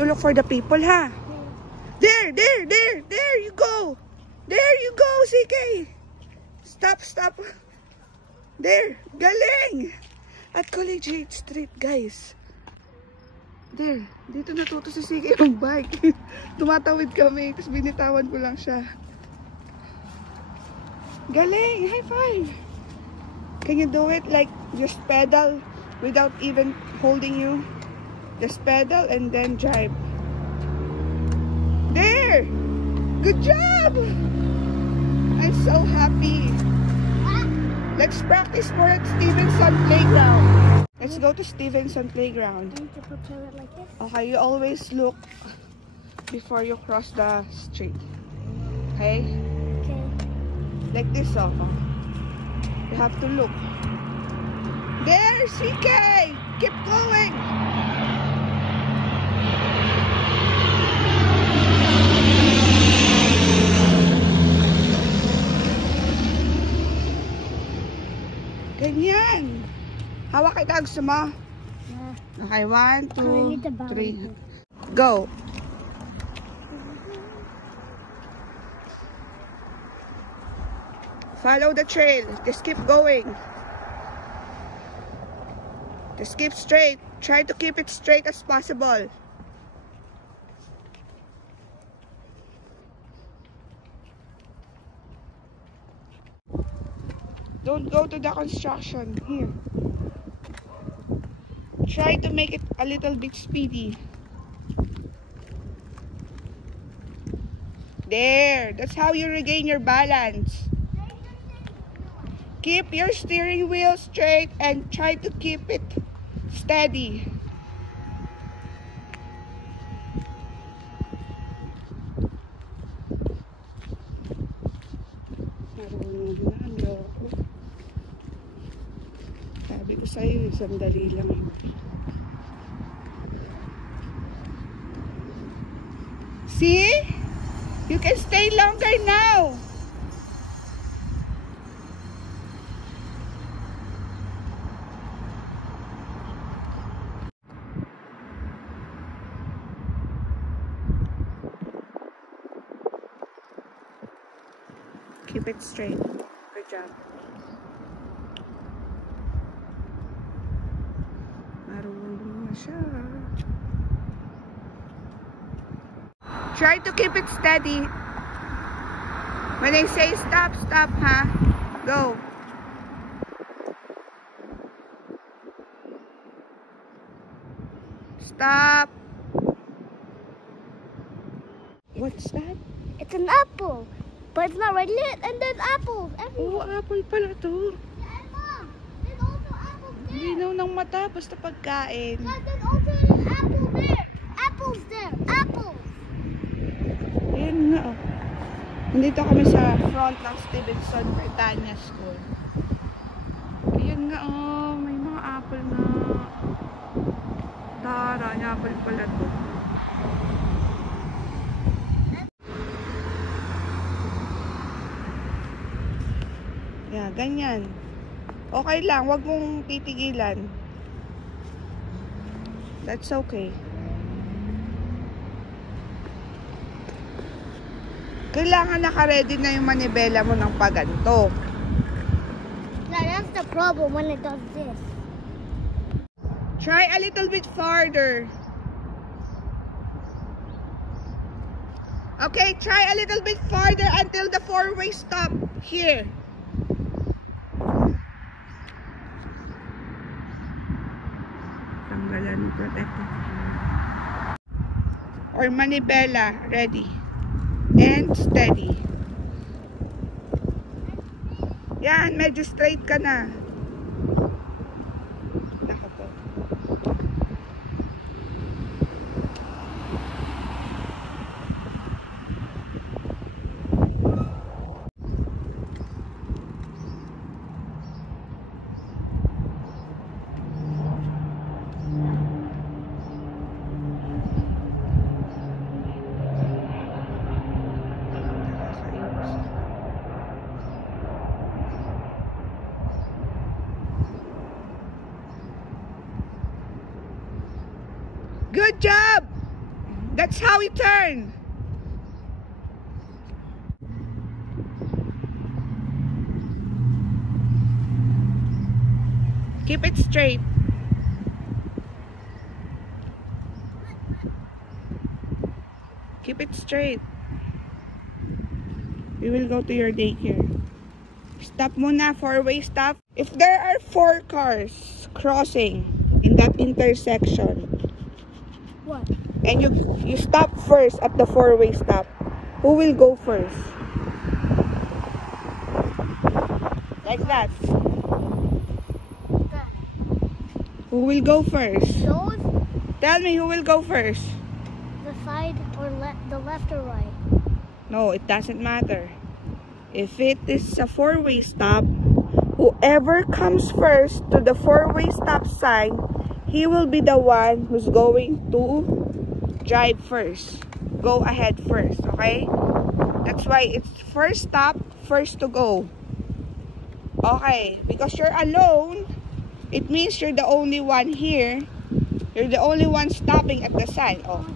to look for the people, ha? There you go. There you go, CK. Stop. There, galing. At Collegiate Street, guys. There, dito natuto si CK mag-bike. Tumatawid kami, tapos binitawan ko lang siya. Galing, high five. Can you do it like just pedal without even holding you? Just pedal and then drive. There! Good job! I'm so happy. Let's practice more at Stevenson Playground. Let's go to Stevenson Playground. Okay, you always look before you cross the street. Okay? Okay. Like this, oh. You have to look. There, CK! Keep going! Ganyan. Hawak kita, gusto mo? Yeah. Okay, 1, 2, 3. Go. Follow the trail. Just keep going. Just keep straight. Try to keep it straight as possible. Don't go to the construction. Here. Try to make it a little bit speedy. There. That's how you regain your balance. Keep your steering wheel straight and try to keep it steady. Sabi ko sa'yo, sandali lang. See? You can stay longer now. Keep it straight. Good job. Marunong na siya. Try to keep it steady. When I say stop, stop, ha? Go. Stop. What's that? It's an apple. But it's not red lit, and there's apples everywhere. Oh, apple pala to. And Mom, there's also apples there. Linaw ng mata, basta pagkain. Guys, there's also an apple there. Apples there. Apples. Ayan nga, oh. Nandito kami sa front ng Stevenson Britannia School. Ayan nga, oh. May mga apple na. Tara, apple pala to. Yeah, ganyan. Okay lang, wag mong titigilan. That's okay. Kailangan naka-ready na yung manibela mo ng paganto. Now that's the problem when it does this. Try a little bit farther. Okay, try a little bit farther until the four-way stop here. Tanggalan protective. Or manibela, ready. And steady. Yan, medyo straight ka na. Nako po. That's how you turn. Keep it straight. Keep it straight. We will go to your daycare. Stop muna, four-way stop. If there are 4 cars crossing in that intersection, What? and you stop first at the 4-way stop, who will go first? Like that. Who will go first? Those? Tell me who will go first. The side or the left or right? No, it doesn't matter. If it is a 4-way stop, whoever comes first to the 4-way stop sign, he will be the one who's going to drive first. Go ahead first, okay? That's why it's first stop, first to go. Okay, because you're alone, it means you're the only one here. You're the only one stopping at the sign. Oh.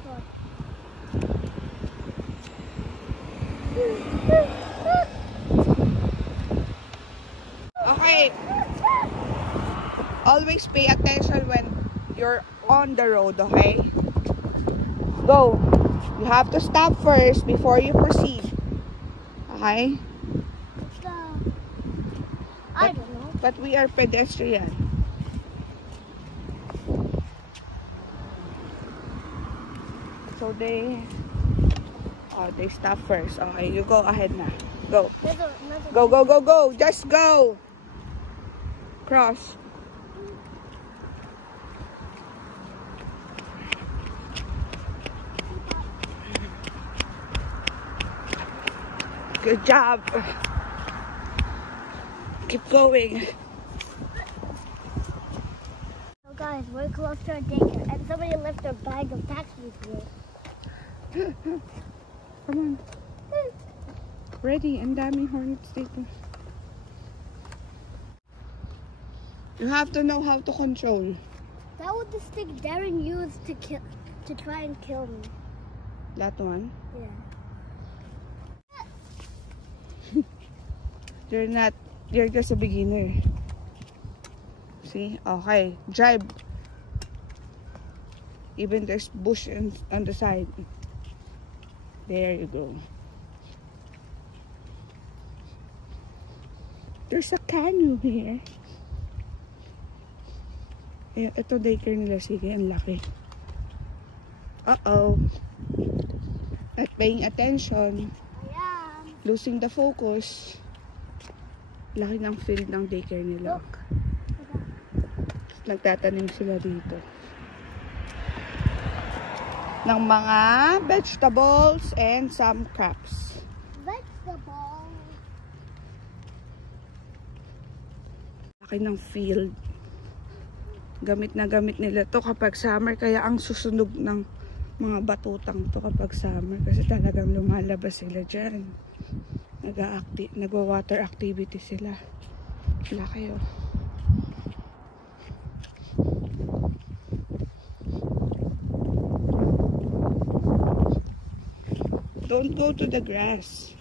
Okay. Always pay attention when you're on the road, okay? Go. You have to stop first before you proceed. Okay? I don't know. But we are pedestrian. So they stop first. Okay, you go ahead na. Go. Go, go, go, go. Just go. Cross. Good job. Keep going. So guys, we're close to our daycare and somebody left their bag of taxis here. Come on. Ready. Ang daming hornets dito. You have to know how to control. That was the stick Darren used to try and kill me. That one? Yeah. You're just a beginner. See? Okay. Drive. Even there's bush on the side. There you go. There's a canoe here. Ito daycare nila, sige, ang laki. Uh-oh. Not paying attention. Ayan. Losing the focus. Laki ng field ng daycare nila. Look. Nagtatanim sila dito ng mga vegetables and some crops. Vegetable. Laki ng field. Gamit na gamit nila to kapag summer, kaya ang susunog ng mga batutang to kapag summer kasi talagang lumalabas sila dyan. Nagwa-water activity sila. Laki oh. Don't go to the grass.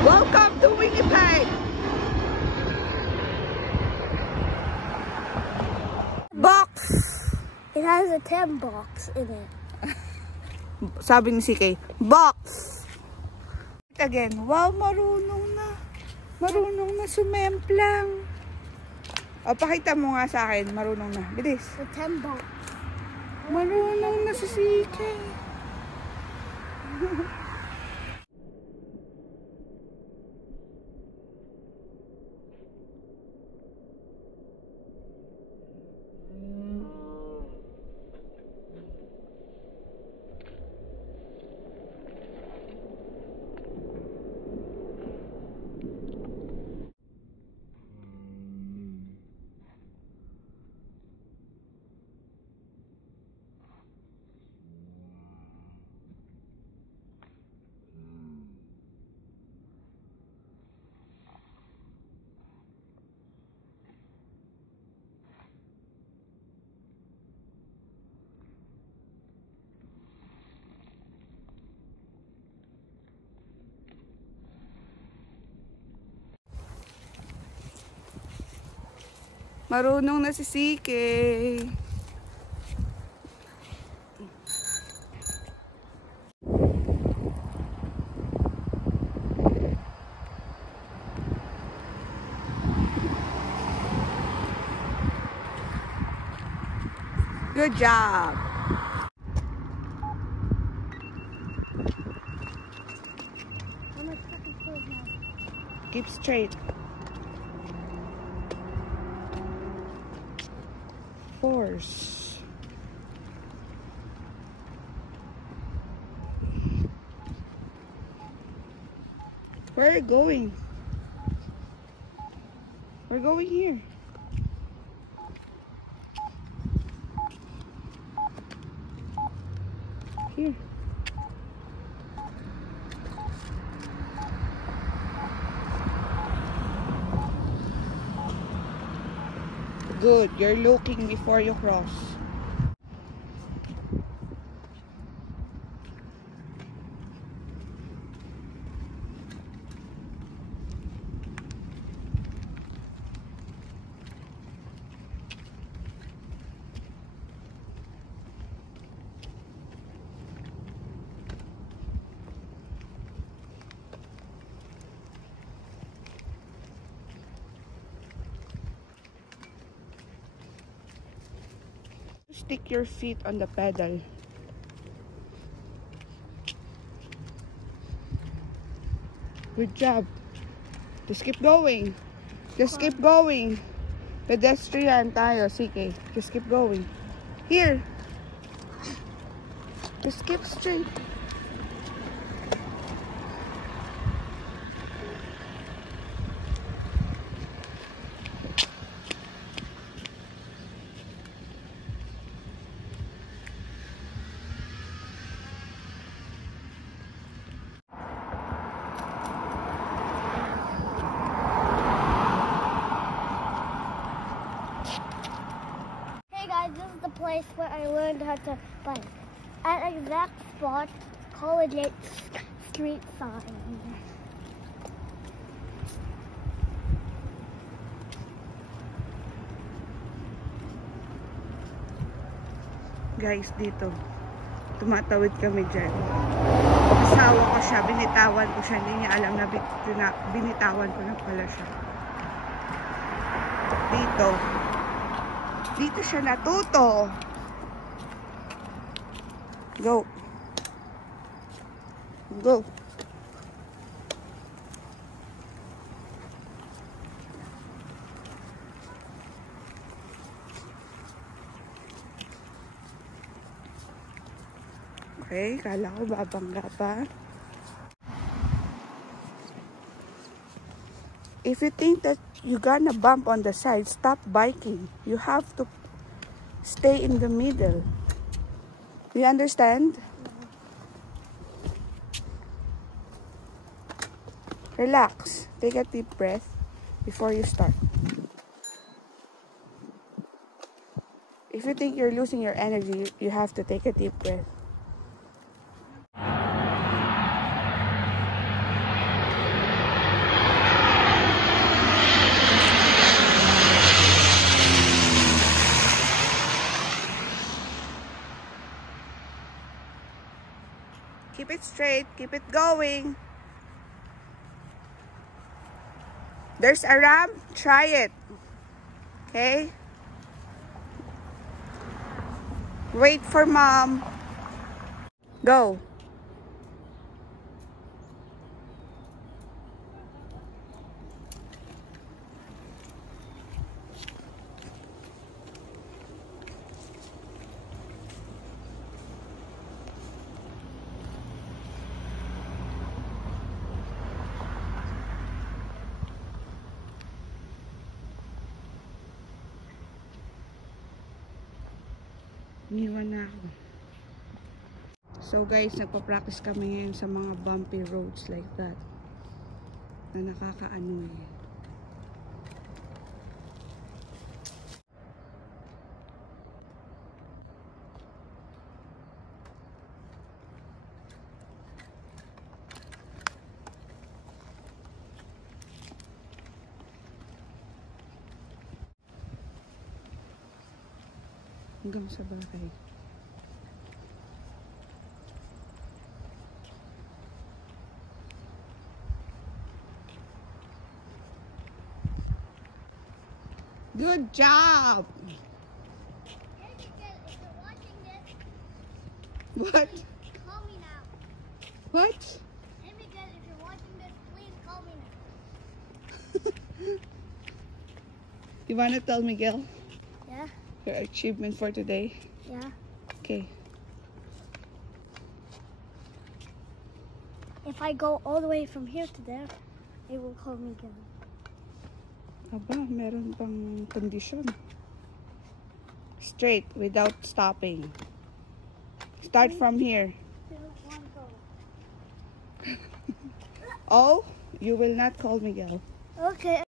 Welcome to Winnipeg. Box. It has a 10 box in it. Sabi ni CK, box. Again, wow, marunong na. Marunong na sumemplang. O, pakita mo nga sa akin, marunong na. Bilis. The 10 box. Marunong na si CK. Marunong na si CK. Good job. How much fucking food now? Keep straight. Force. Where are you going? We're going here. Here. Good. You're looking before you cross. Stick your feet on the pedal. Good job. Just keep going. Just keep going. Pedestrian tayo, CK. Just keep going. Here. Just keep straight. Hey guys, this is the place where I learned how to bike. At exact spot, Collegiate Street sign. Guys, dito. Tumatawid kami dyan. Asawa ko siya, binitawan ko siya. Hindi niya alam na binitawan ko na pala siya. Dito. Dito siya natuto. Go. Go. Okay, kala ko babangga pa. If you think that you're gonna bump on the side, stop biking. You have to stay in the middle. Do you understand? Relax. Take a deep breath before you start. If you think you're losing your energy, you have to take a deep breath. Keep it straight. Keep it going. There's a ramp. Try it. Okay? Wait for mom. Go. Iniwan na ako. So guys, nagpa-practice kami ngayon sa mga bumpy roads like that. Na nakakaano eh. Hanggang sa bahay. Good job! Hey, Miguel, if you're watching this, What? call me now. What? Hey, Miguel, if you're watching this, please call me now. You wanna tell Miguel Yeah? your achievement for today? Yeah. Okay. If I go all the way from here to there, it will call Miguel. Aba, meron pang condition. Straight, without stopping. Start from here. Oh, you will not call Miguel. Okay.